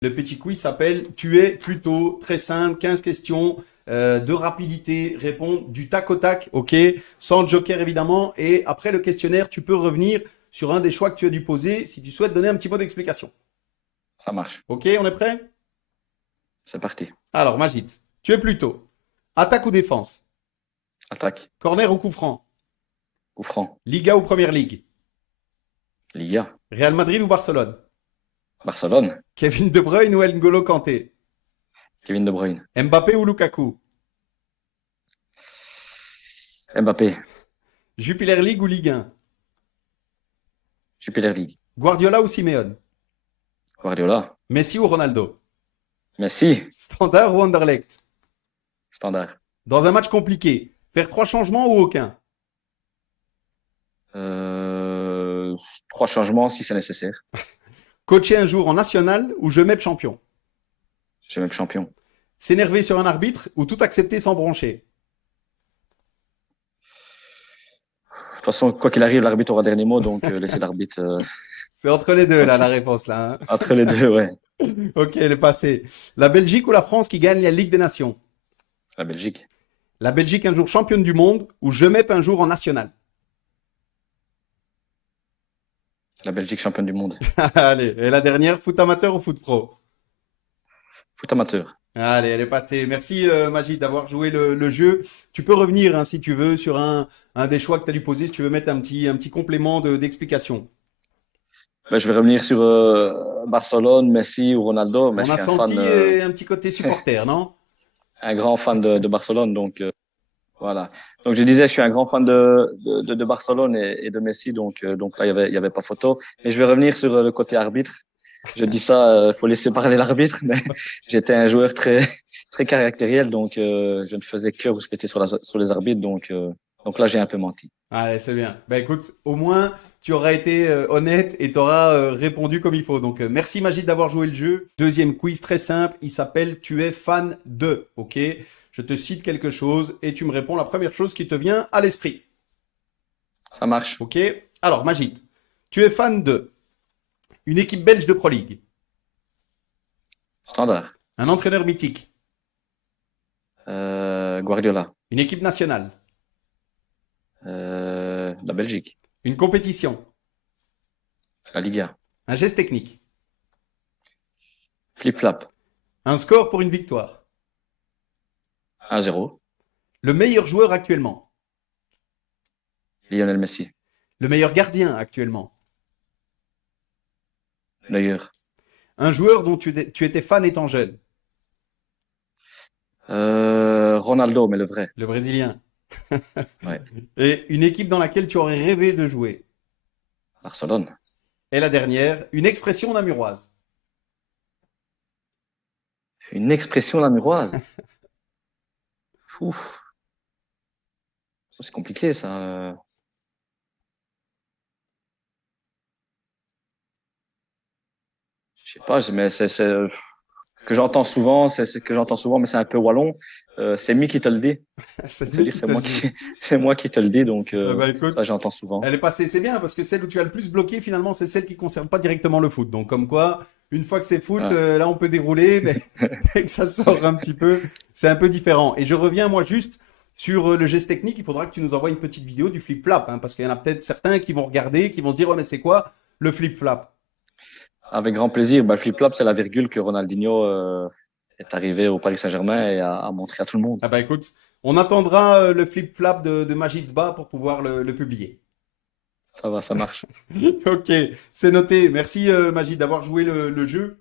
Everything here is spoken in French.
Le petit quiz s'appelle Tu es plutôt très simple, 15 questions de rapidité, répondre du tac au tac, ok, sans joker évidemment. Et après le questionnaire, tu peux revenir sur un des choix que tu as dû poser si tu souhaites donner un petit mot d'explication. Ça marche. Ok, on est prêt? C'est parti. Alors, Magit, tu es plutôt attaque ou défense? Attaque. Corner ou coup franc? Coup franc. Liga ou Première Ligue? Liga. Real Madrid ou Barcelone? Barcelone. Kevin De Bruyne ou N'Golo Kanté? Kevin De Bruyne. Mbappé ou Lukaku? Mbappé. Jupiler League ou Ligue 1? Jupiler League. Guardiola ou Simeone? Guardiola. Messi ou Ronaldo? Messi. Standard ou Anderlecht? Standard. Dans un match compliqué, faire 3 changements ou aucun? Euh, 3 changements si c'est nécessaire. Coacher un jour en national ou je mets champion? Je suis même champion. S'énerver sur un arbitre ou tout accepter sans broncher? De toute façon, quoi qu'il arrive, l'arbitre aura dernier mot, donc laissez l'arbitre C'est entre les deux, là, la tranquille. réponse, là, hein. Entre les deux, ouais. Ok, elle est passée. La Belgique ou la France qui gagne la Ligue des Nations? La Belgique. La Belgique un jour championne du monde ou je mets un jour en national? La Belgique championne du monde. Allez, et la dernière, foot amateur ou foot pro? Foot amateur. Allez, elle est passée. Merci Magid d'avoir joué le jeu. Tu peux revenir hein, si tu veux sur un des choix que tu as dû poser, si tu veux mettre un petit complément d'explication. Ben, je vais revenir sur Barcelone, Messi ou Ronaldo. Ben, On je a suis un fan, senti un petit côté supporter, non? un grand fan de Barcelone, donc voilà. Donc je disais, je suis un grand fan de Barcelone et de Messi, donc là il y avait pas photo. Et je vais revenir sur le côté arbitre. Je dis ça, faut laisser parler l'arbitre, mais j'étais un joueur très très caractériel, donc je ne faisais que respecter sur les arbitres, donc là j'ai un peu menti. Allez, c'est bien. Bah écoute, au moins, tu auras été honnête et tu auras répondu comme il faut. Donc, merci Magid d'avoir joué le jeu. Deuxième quiz très simple, il s'appelle Tu es fan de, ok? Je te cite quelque chose et tu me réponds la première chose qui te vient à l'esprit, Ça marche. ok? Alors, Magid, tu es fan de une équipe belge de Pro League, Standard. un entraîneur mythique, Guardiola. une équipe nationale, La Belgique. une compétition, La Liga. un geste technique, Flip-flap. un score pour une victoire, 1-0. le meilleur joueur actuellement, Lionel Messi. le meilleur gardien actuellement, Neuer. un joueur dont tu étais fan étant jeune, Ronaldo, mais le vrai. le Brésilien, Ouais. et une équipe dans laquelle tu aurais rêvé de jouer. Barcelone. Et la dernière, une expression namuroise. Une expression namuroise. Ouf. C'est compliqué, ça. Je sais pas, mais c'est que j'entends souvent, c'est que j'entends souvent, mais c'est un peu wallon. C'est mi qui te le dit. C'est Donc, se lui dire, qui te le dit. c'est moi qui te le dis, donc Bah ça, écoute, j'entends souvent. elle est passée, c'est bien parce que celle où tu as le plus bloqué finalement, c'est celle qui ne concerne pas directement le foot. Donc comme quoi, une fois que c'est foot, Ouais. là on peut dérouler, mais dès que ça sort un petit peu, c'est un peu différent. Et je reviens moi juste sur le geste technique. Il faudra que tu nous envoies une petite vidéo du flip-flap, hein, parce qu'il y en a peut-être certains qui vont regarder, qui vont se dire ouais mais c'est quoi le flip-flap? Avec grand plaisir. Bah, le flip-flop, c'est la virgule que Ronaldinho est arrivé au Paris Saint-Germain et a montré à tout le monde. Ah bah écoute, on attendra le flip-flap de Majid Sba pour pouvoir le publier. Ça va, ça marche. Ok, c'est noté. Merci Majid d'avoir joué le jeu.